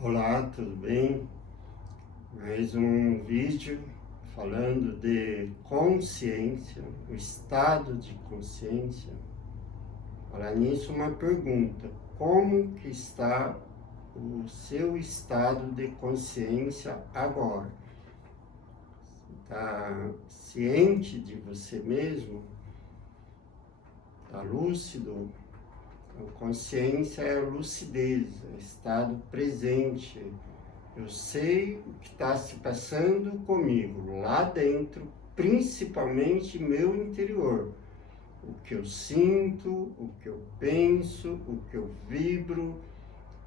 Olá, tudo bem? Mais um vídeo falando de consciência, o estado de consciência. Falar nisso, uma pergunta: como que está o seu estado de consciência agora? Está ciente de você mesmo? Está lúcido? Então, consciência é lucidez, é estado presente. Eu sei o que está se passando comigo, lá dentro, principalmente meu interior. O que eu sinto, o que eu penso, o que eu vibro,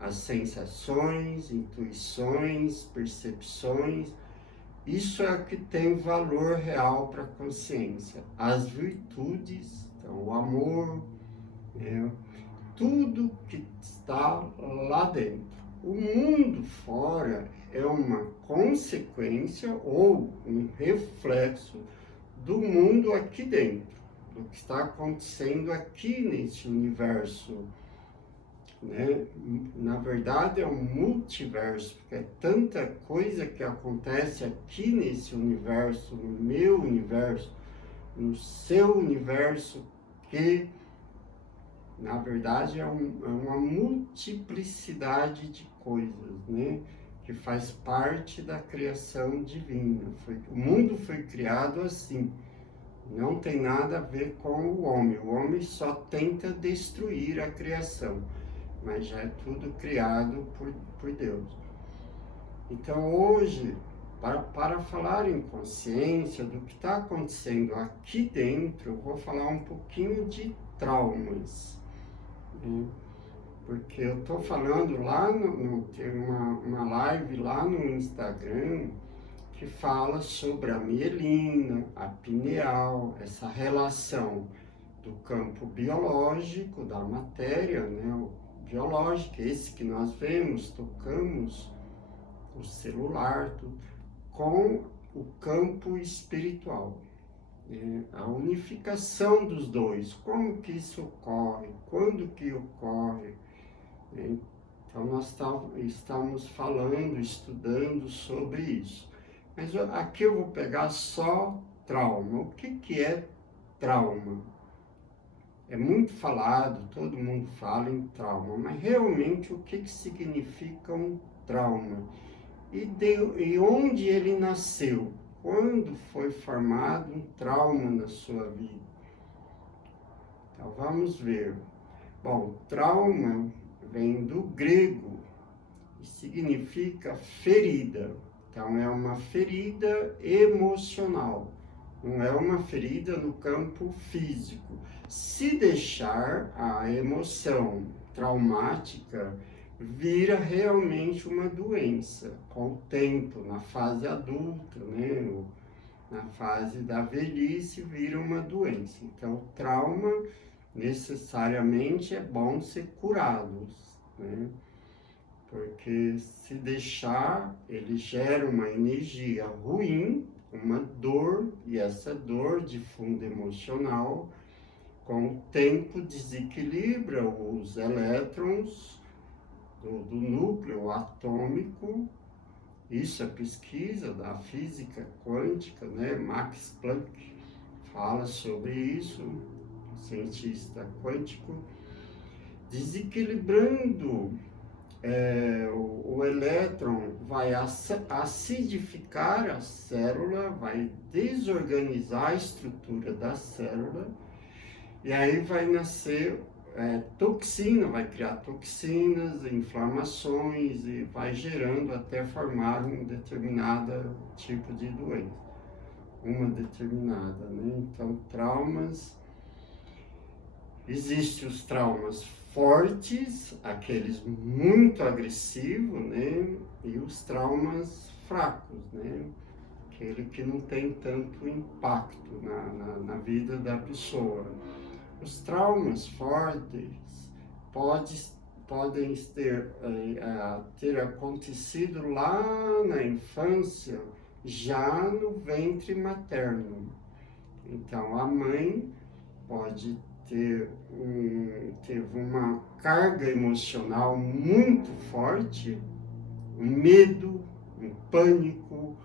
as sensações, intuições, percepções. Isso é o que tem valor real para a consciência. As virtudes, então, o amor, né? Tudo que está lá dentro. O mundo fora é uma consequência ou um reflexo do mundo aqui dentro, do que está acontecendo aqui nesse universo, né? Na verdade é um multiverso, porque é tanta coisa que acontece aqui nesse universo, no meu universo, no seu universo, que na verdade é uma multiplicidade de coisas, né? Que faz parte da criação divina. O mundo foi criado assim, não tem nada a ver com o homem. O homem só tenta destruir a criação, mas já é tudo criado por Deus. Então hoje, para falar em consciência do que está acontecendo aqui dentro, eu vou falar um pouquinho de traumas. Porque eu estou falando lá, tem uma live lá no Instagram que fala sobre a mielina, a pineal, essa relação do campo biológico, da matéria, né, o biológico, esse que nós vemos, tocamos, o celular, tudo, com o campo espiritual. A unificação dos dois, como que isso ocorre, quando que ocorre. Então nós estamos falando, estudando sobre isso. Mas aqui eu vou pegar só trauma. O que é trauma? É muito falado, todo mundo fala em trauma, mas realmente o que significa um trauma? E onde ele nasceu? Quando foi formado um trauma na sua vida? Então vamos ver. Bom, trauma vem do grego e significa ferida. Então é uma ferida emocional, não é uma ferida no campo físico. Se deixar a emoção traumática, vira realmente uma doença com o tempo, na fase adulta, né? Na fase da velhice, vira uma doença. Então, o trauma necessariamente é bom ser curado, né? Porque se deixar, ele gera uma energia ruim, uma dor, e essa dor de fundo emocional, com o tempo desequilibra os elétrons do núcleo atômico. Isso é pesquisa da física quântica, né? Max Planck fala sobre isso, cientista quântico, desequilibrando o elétron, vai acidificar a célula, vai desorganizar a estrutura da célula, e aí vai nascer toxina, vai criar toxinas, inflamações, e vai gerando até formar um determinado tipo de doença, uma determinada, né? Então, traumas. Existem os traumas fortes, aqueles muito agressivos, né? E os traumas fracos, né? Aquele que não tem tanto impacto na vida da pessoa. Os traumas fortes podem ter acontecido lá na infância, já no ventre materno. Então, a mãe pode teve uma carga emocional muito forte, um medo, um pânico,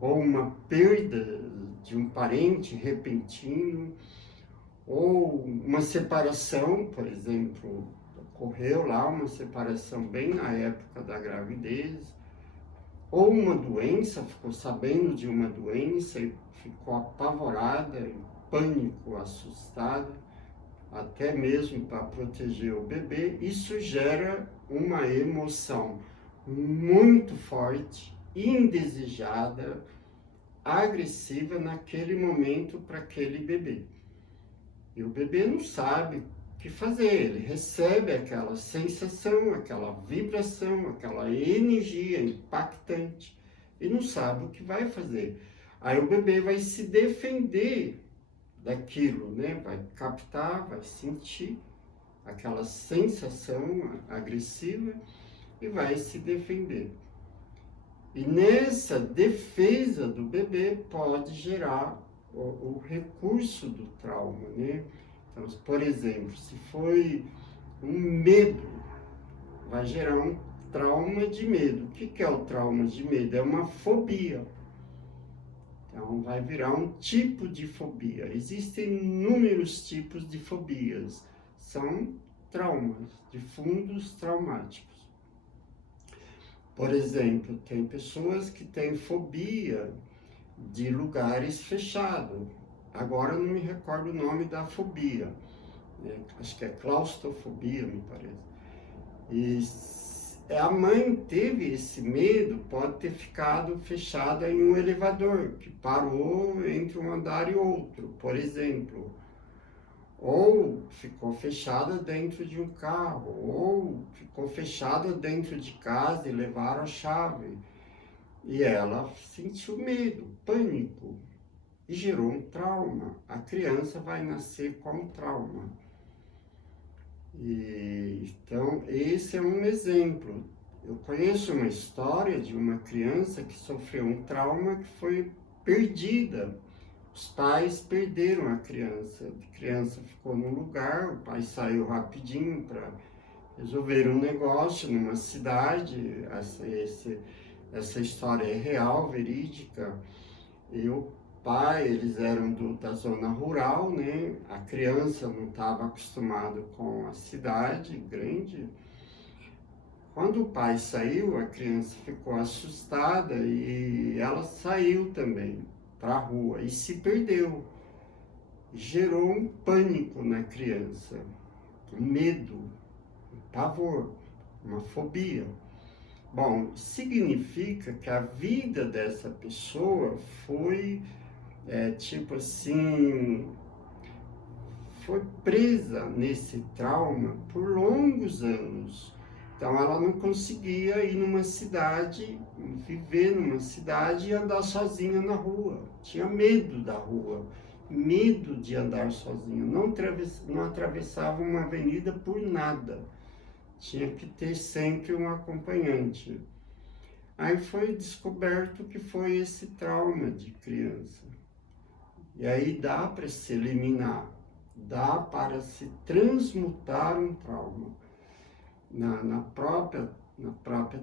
ou uma perda de um parente repentino, ou uma separação, por exemplo, ocorreu lá uma separação bem na época da gravidez, ou uma doença, ficou sabendo de uma doença e ficou apavorada, em pânico, assustada, até mesmo para proteger o bebê. Isso gera uma emoção muito forte, indesejada, agressiva naquele momento para aquele bebê. E o bebê não sabe o que fazer, ele recebe aquela sensação, aquela vibração, aquela energia impactante e não sabe o que vai fazer. Aí o bebê vai se defender daquilo, né? Vai captar, vai sentir aquela sensação agressiva e vai se defender. E nessa defesa do bebê pode gerar o recurso do trauma, né? Então, por exemplo, se foi um medo, vai gerar um trauma de medo. O que é o trauma de medo? É uma fobia. Então, vai virar um tipo de fobia. Existem inúmeros tipos de fobias. São traumas, de fundos traumáticos. Por exemplo, tem pessoas que têm fobia de lugares fechados. Agora não me recordo o nome da fobia. Acho que é claustrofobia, me parece. E a mãe teve esse medo, pode ter ficado fechada em um elevador, que parou entre um andar e outro, por exemplo. Ou ficou fechada dentro de um carro, ou ficou fechada dentro de casa e levaram a chave. E ela sentiu medo, pânico, e gerou um trauma. A criança vai nascer com um trauma. Então, esse é um exemplo. Eu conheço uma história de uma criança que sofreu um trauma que foi perdida. Os pais perderam a criança ficou num lugar, o pai saiu rapidinho para resolver um negócio numa cidade. Essa história é real, verídica. E o pai, eles eram da zona rural, né? A criança não estava acostumada com a cidade grande. Quando o pai saiu, a criança ficou assustada e ela saiu também para a rua e se perdeu. Gerou um pânico na criança, um medo, um pavor, uma fobia. Bom, significa que a vida dessa pessoa foi, foi presa nesse trauma por longos anos. Então, ela não conseguia ir numa cidade, viver numa cidade e andar sozinha na rua. Tinha medo da rua, medo de andar sozinha. Não atravessava uma avenida por nada. Tinha que ter sempre um acompanhante. Aí foi descoberto que foi esse trauma de criança. E aí dá para se eliminar, dá para se transmutar um trauma. Na própria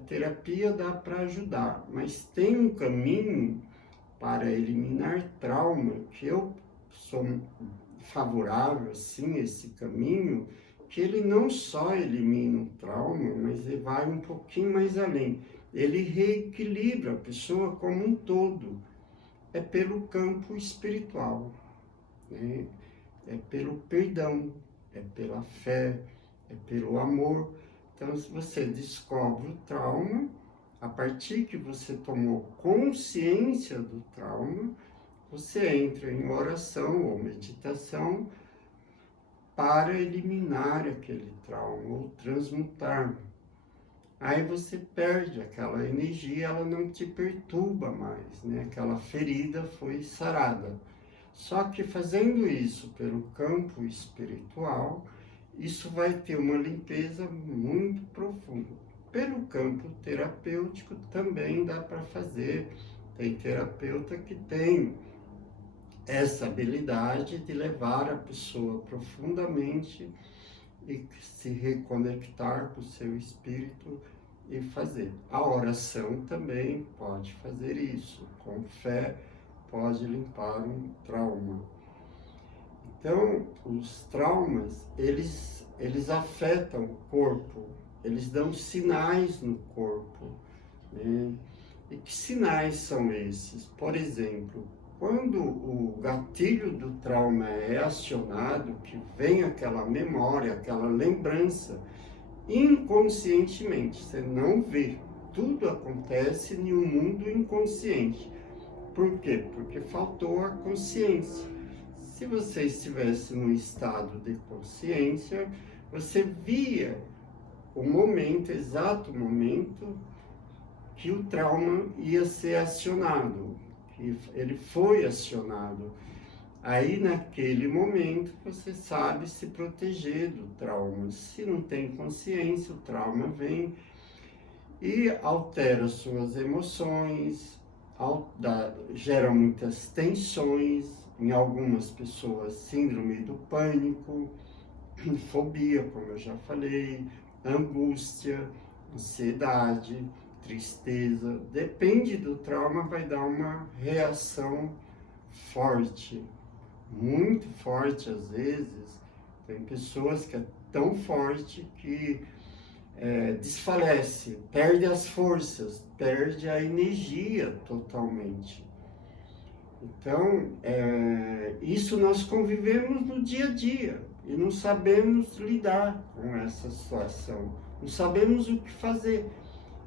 terapia dá para ajudar, mas tem um caminho para eliminar trauma, que eu sou favorável, assim, esse caminho, que ele não só elimina o trauma, mas ele vai um pouquinho mais além. Ele reequilibra a pessoa como um todo. É pelo campo espiritual, né? É pelo perdão, é pela fé, é pelo amor. Então, se você descobre o trauma, a partir que você tomou consciência do trauma, você entra em oração ou meditação para eliminar aquele trauma ou transmutar. Aí você perde aquela energia, ela não te perturba mais, né? Aquela ferida foi sarada. Só que fazendo isso pelo campo espiritual, isso vai ter uma limpeza muito profunda. Pelo campo terapêutico também dá para fazer. Tem terapeuta que tem essa habilidade de levar a pessoa profundamente e se reconectar com o seu espírito e fazer. A oração também pode fazer isso. Com fé, pode limpar um trauma. Então, os traumas, eles afetam o corpo, eles dão sinais no corpo, né? E que sinais são esses? Por exemplo, quando o gatilho do trauma é acionado, que vem aquela memória, aquela lembrança, inconscientemente, você não vê, tudo acontece em um mundo inconsciente. Por quê? Porque faltou a consciência. Se você estivesse num estado de consciência, você via o momento, exato momento, que o trauma ia ser acionado, que ele foi acionado. Aí, naquele momento, você sabe se proteger do trauma. Se não tem consciência, o trauma vem e altera suas emoções, gera muitas tensões, em algumas pessoas, síndrome do pânico, fobia, como eu já falei, angústia, ansiedade, tristeza. Depende do trauma, vai dar uma reação forte, muito forte às vezes. Tem pessoas que é tão forte que desfalece, perde as forças, perde a energia totalmente. Então, isso nós convivemos no dia a dia e não sabemos lidar com essa situação, não sabemos o que fazer.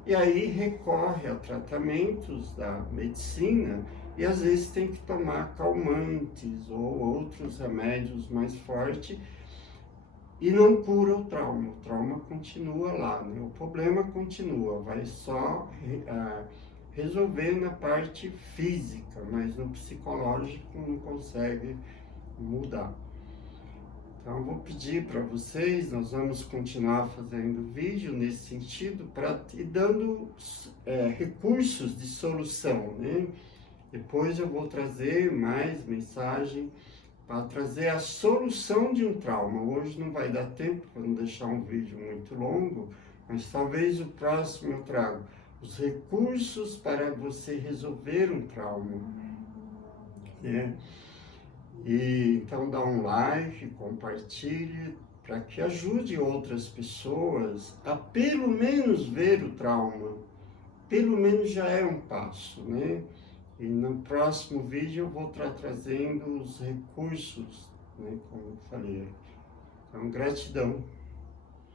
E aí recorre a tratamentos da medicina e às vezes tem que tomar calmantes ou outros remédios mais fortes e não cura o trauma continua lá, né? O problema continua, vai só resolver na parte física, mas no psicológico não consegue mudar. Então, eu vou pedir para vocês, nós vamos continuar fazendo vídeo nesse sentido, para ir dando recursos de solução, né? Depois eu vou trazer mais mensagem para trazer a solução de um trauma. Hoje não vai dar tempo para não deixar um vídeo muito longo, mas talvez o próximo eu trago os recursos para você resolver um trauma, né? E então dá um like, compartilhe, para que ajude outras pessoas a pelo menos ver o trauma. Pelo menos já é um passo, né? E no próximo vídeo eu vou estar trazendo os recursos, né, como eu falei. Então, gratidão.